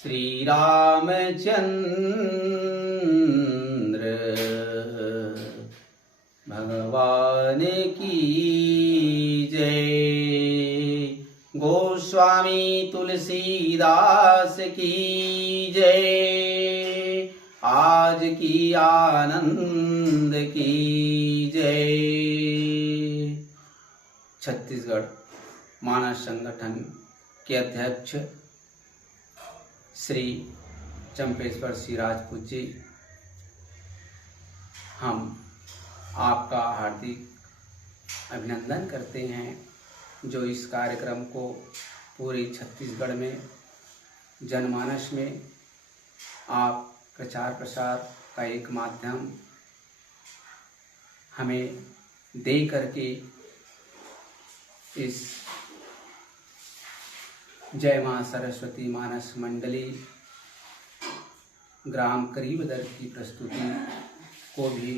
श्री रामचंद्र भगवान की जय। गोस्वामी तुलसीदास की जय। आज की आनंद की जय। छत्तीसगढ़ मानस संगठन के अध्यक्ष श्री चंपेश्वर सिंह राजपूत जी, हम आपका हार्दिक अभिनंदन करते हैं जो इस कार्यक्रम को पूरे छत्तीसगढ़ में जनमानस में आप प्रचार प्रसार का एक माध्यम हमें दे करके इस जय मां सरस्वती मानस मंडली ग्राम करीबदर की प्रस्तुति को भी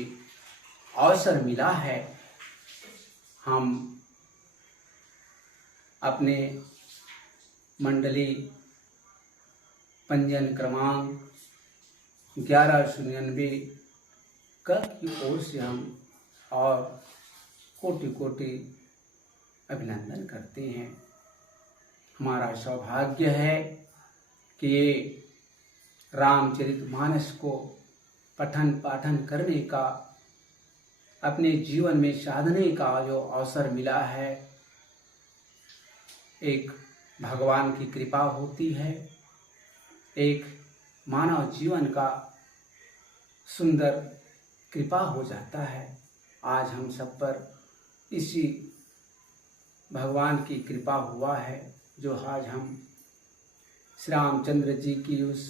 अवसर मिला है। हम अपने मंडली पंजीयन क्रमांक 1199 की ओर से हम और कोटि कोटि अभिनंदन करते हैं। हमारा सौभाग्य है कि ये रामचरितमानस को पठन पाठन करने का, अपने जीवन में साधने का जो अवसर मिला है, एक भगवान की कृपा होती है, एक मानव जीवन का सुंदर कृपा हो जाता है। आज हम सब पर इसी भगवान की कृपा हुआ है जो आज हम श्री रामचंद्र जी की उस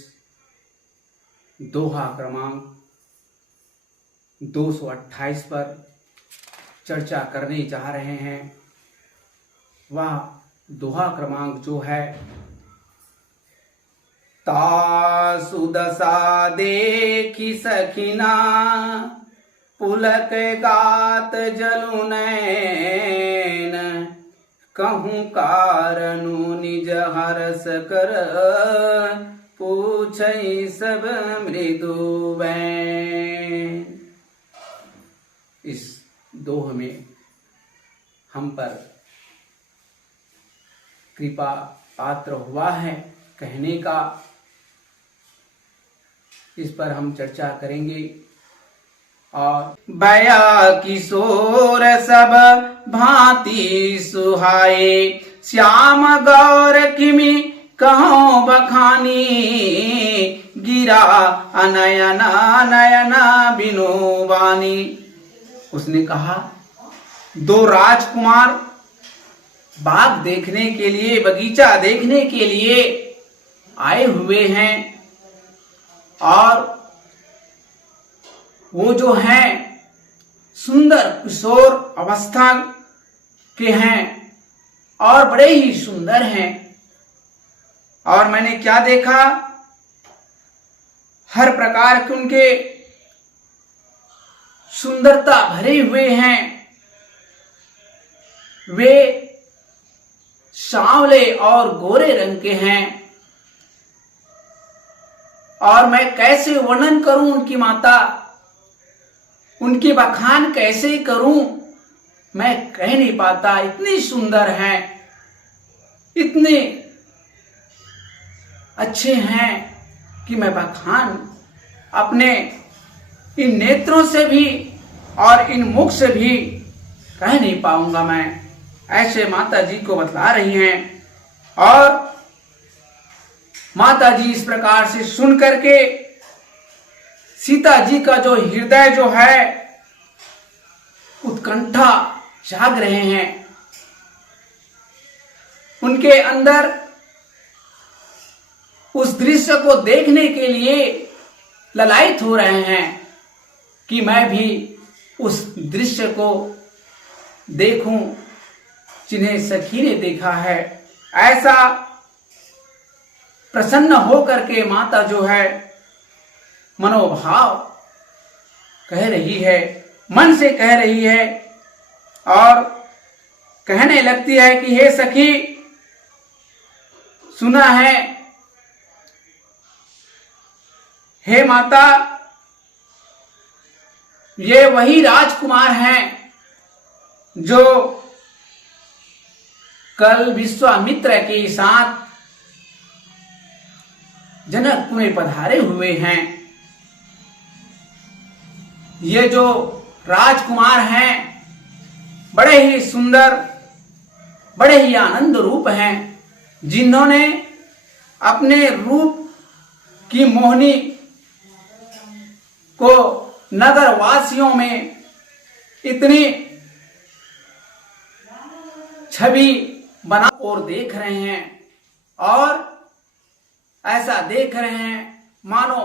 दोहा क्रमांक 228 पर चर्चा करने जा रहे हैं। वह दोहा क्रमांक जो है, तासु दशा देखी सखिना पुलक गात जलु नैन, कहूँ कारणु निज हरस कर पूछई सब मृदु बैन। इस दोह में हम पर कृपा पात्र हुआ है कहने का, इस पर हम चर्चा करेंगे। और बया किशोर सब भांति सुहाए, श्याम गौर किमि कहो बखानी, गिरा अनयना नयना बिनु बानी। उसने कहा, दो राजकुमार बाग देखने के लिए, बगीचा देखने के लिए आए हुए हैं और वो जो हैं सुंदर किशोर अवस्था के हैं और बड़े ही सुंदर हैं। और मैंने क्या देखा, हर प्रकार के उनके सुंदरता भरे हुए हैं। वे सांवले और गोरे रंग के हैं और मैं कैसे वर्णन करूं उनकी माता, उनकी बखान कैसे करूं, मैं कह नहीं पाता। इतनी सुंदर हैं, इतने अच्छे हैं कि मैं बखान अपने इन नेत्रों से भी और इन मुख से भी कह नहीं पाऊंगा। मैं ऐसे माता जी को बतला रही हैं और माता जी इस प्रकार से सुन करके सीता जी का जो हृदय जो है उत्कंठा जाग रहे हैं, उनके अंदर उस दृश्य को देखने के लिए ललायित हो रहे हैं कि मैं भी उस दृश्य को देखूं जिन्हें सखी ने देखा है। ऐसा प्रसन्न होकर के माता जो है मनोभाव कह रही है, मन से कह रही है और कहने लगती है कि हे सखी, सुना है हे माता, ये वही राजकुमार हैं जो कल विश्वामित्र के साथ जनकपुर में पधारे हुए हैं। ये जो राजकुमार हैं बड़े ही सुंदर, बड़े ही आनंद रूप हैं, जिन्होंने अपने रूप की मोहनी को नगर वासियों में इतनी छवि बना और देख रहे हैं, और ऐसा देख रहे हैं मानो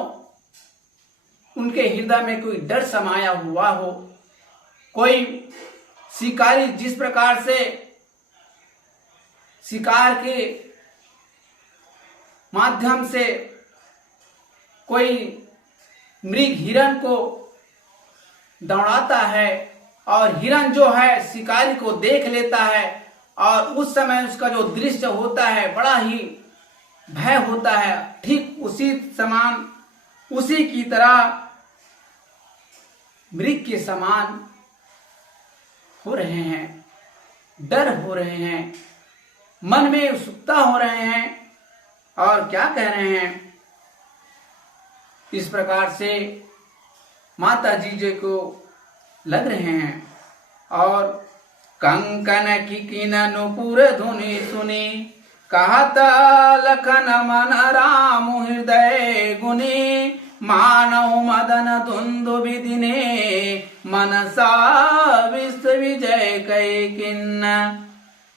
उनके हृदय में कोई डर समाया हुआ हो। कोई शिकारी जिस प्रकार से शिकार के माध्यम से कोई मृग हिरण को दौड़ाता है, और हिरण जो है शिकारी को देख लेता है, और उस समय उसका जो दृश्य होता है बड़ा ही भय होता है, ठीक उसी समान, उसी की तरह मृग के समान हो रहे हैं, डर हो रहे हैं, मन में उत्सुकता हो रहे हैं, और क्या कह रहे हैं, इस प्रकार से माता जी को लग रहे हैं। और कंकन की किन नुपुर धुनि सुनी, कहत लखन मन राम हृदय गुनी, मानव मदन धुंधु विदिने, मनसा विश्व विजय कै किन्न।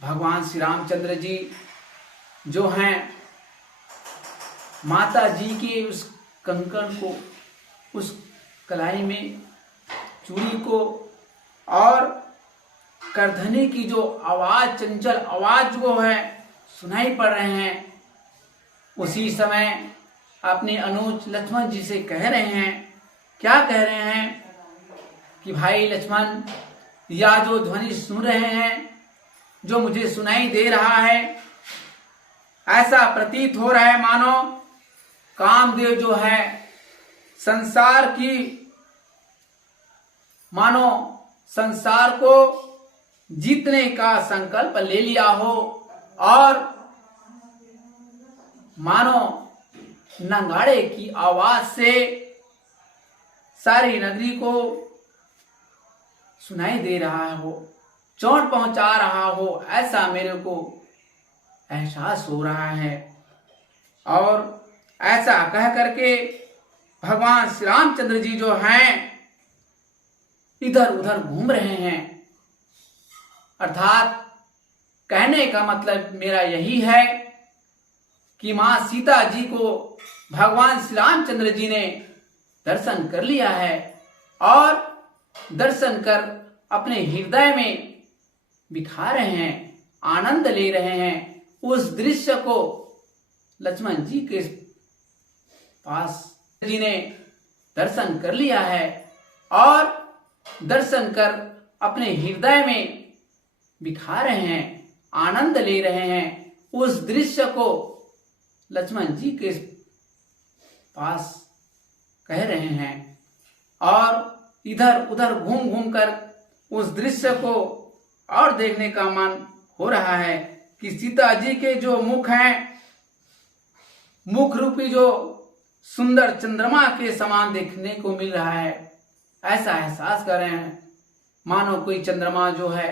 भगवान श्री रामचंद्र जी जो हैं माता जी के उस कंकण को, उस कलाई में चूड़ी को, और करधनी की जो आवाज, चंचल आवाज वो है सुनाई पड़ रहे हैं, उसी समय अपने अनुज लक्ष्मण जी से कह रहे हैं, क्या कह रहे हैं कि भाई लक्ष्मण, या जो ध्वनि सुन रहे हैं, जो मुझे सुनाई दे रहा है, ऐसा प्रतीत हो रहा है मानो कामदेव जो है संसार की, मानो संसार को जीतने का संकल्प ले लिया हो, और मानो नगाड़े की आवाज से सारी नगरी को सुनाई दे रहा हो, चोट पहुंचा रहा हो, ऐसा मेरे को एहसास हो रहा है। और ऐसा कह करके भगवान श्री रामचंद्र जी जो हैं इधर उधर घूम रहे हैं। अर्थात कहने का मतलब मेरा यही है कि मां सीता जी को भगवान श्री रामचंद्र जी ने दर्शन कर लिया है, और दर्शन कर अपने हृदय में बिठा रहे हैं, आनंद ले रहे हैं। उस दृश्य को लक्ष्मण जी के पास जी ने दर्शन कर लिया है, और दर्शन कर अपने हृदय में बिठा रहे हैं, आनंद ले रहे हैं। उस दृश्य को लक्ष्मण जी के पास कह रहे हैं, और इधर उधर घूम घूम कर उस दृश्य को और देखने का मन हो रहा है कि सीता जी के जो मुख हैं, मुख रूपी जो सुंदर चंद्रमा के समान देखने को मिल रहा है, ऐसा एहसास कर रहे हैं मानो कोई चंद्रमा जो है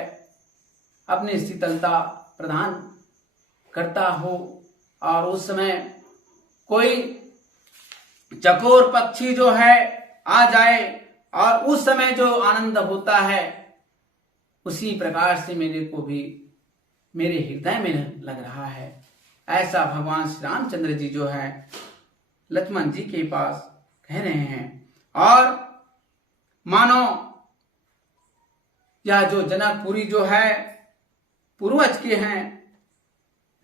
अपनी शीतलता प्रदान करता हो, और उस समय कोई चकोर पक्षी जो है आ जाए, और उस समय जो आनंद होता है, उसी प्रकार से मेरे को भी मेरे हृदय में लग रहा है। ऐसा भगवान श्री रामचंद्र जी जो है लक्ष्मण जी के पास कह रहे हैं। और मानो यह जो जनकपुरी जो है पूर्वज के हैं,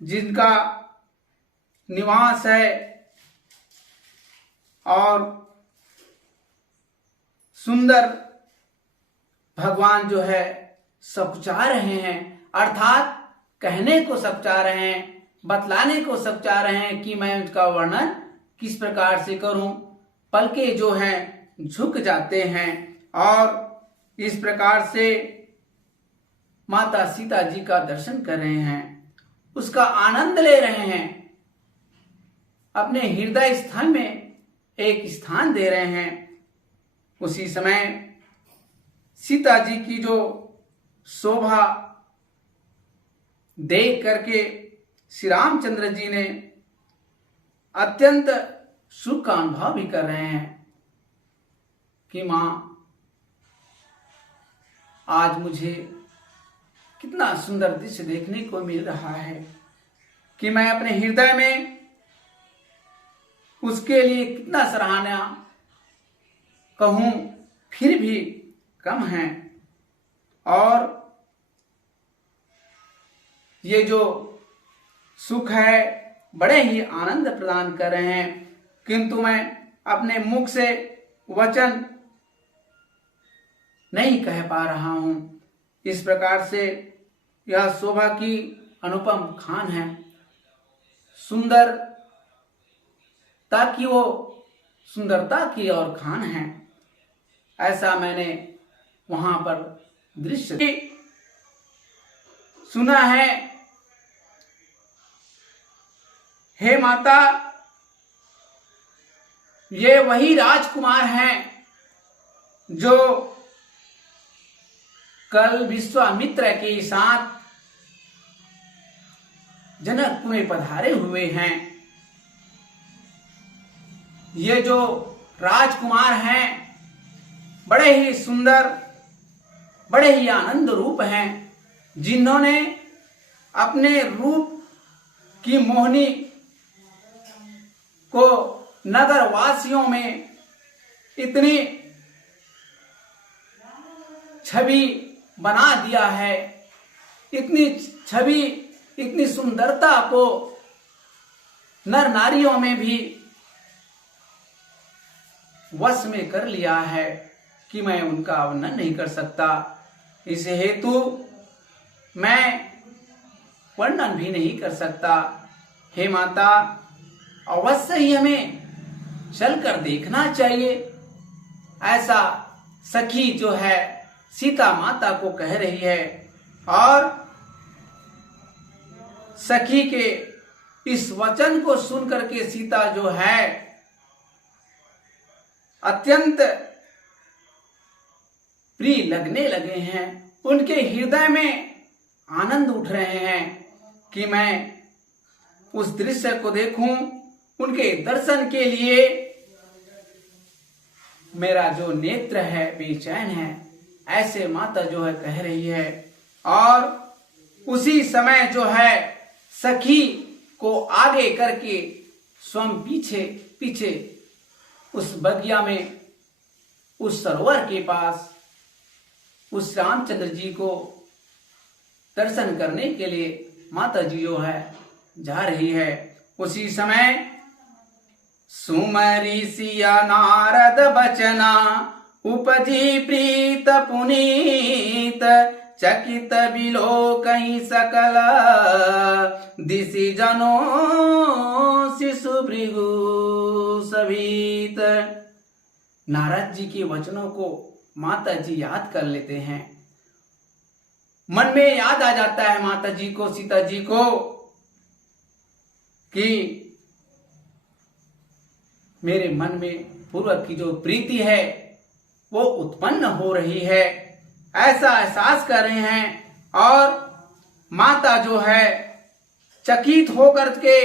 जिनका निवास है, और सुंदर भगवान जो है सकुचा रहे हैं, अर्थात कहने को सकुचा रहे हैं, बतलाने को सकुचा रहे हैं कि मैं उसका वर्णन किस प्रकार से करूं। पलके जो हैं झुक जाते हैं और इस प्रकार से माता सीता जी का दर्शन कर रहे हैं, उसका आनंद ले रहे हैं, अपने हृदय स्थल में एक स्थान दे रहे हैं। उसी समय सीता जी की जो शोभा देख करके श्री रामचंद्र जी ने अत्यंत सुख का अनुभव भी कर रहे हैं कि मां, आज मुझे कितना सुंदर दृश्य देखने को मिल रहा है कि मैं अपने हृदय में उसके लिए कितना सराहना कहूं, फिर भी कम है। और ये जो सुख है बड़े ही आनंद प्रदान कर रहे हैं, किंतु मैं अपने मुख से वचन नहीं कह पा रहा हूं। इस प्रकार से यह शोभा की अनुपम खान है, सुंदरता की वो सुंदरता की और खान है। ऐसा मैंने वहां पर दृश्य सुना है। हे माता, ये वही राजकुमार हैं जो कल विश्वामित्र के साथ जनकपुर में पधारे हुए हैं। ये जो राजकुमार हैं बड़े ही सुंदर, बड़े ही आनंद रूप हैं, जिन्होंने अपने रूप की मोहनी को नगर वासियों में इतनी छवि बना दिया है, इतनी छवि, इतनी सुंदरता को नर नारियों में भी वश में कर लिया है कि मैं उनका वर्णन नहीं कर सकता। इस हेतु मैं वर्णन भी नहीं कर सकता। हे माता, अवश्य ही हमें चलकर देखना चाहिए। ऐसा सखी जो है सीता माता को कह रही है और सखी के इस वचन को सुनकर के सीता जो है अत्यंत प्रिय लगने लगे हैं। उनके हृदय में आनंद उठ रहे हैं कि मैं उस दृश्य को देखूं, उनके दर्शन के लिए मेरा जो नेत्र है बेचैन है, ऐसे माता जो है कह रही है। और उसी समय जो है सखी को आगे करके स्वयं पीछे पीछे उस बगिया में, उस सरोवर के पास उस रामचंद्र जी को दर्शन करने के लिए माता जी जो है जा रही है। उसी समय सुमरी सिया नारद बचना उपजी प्रीत पुनीत चकित बिलोकहि सकल दिशि जनो शिशु भृगु सभीत। नारद जी के वचनों को माता जी याद कर लेते हैं, मन में याद आ जाता है माता जी को, सीता जी को, कि मेरे मन में पूर्व की जो प्रीति है वो उत्पन्न हो रही है, ऐसा एहसास कर रहे हैं। और माता जो है चकित होकर के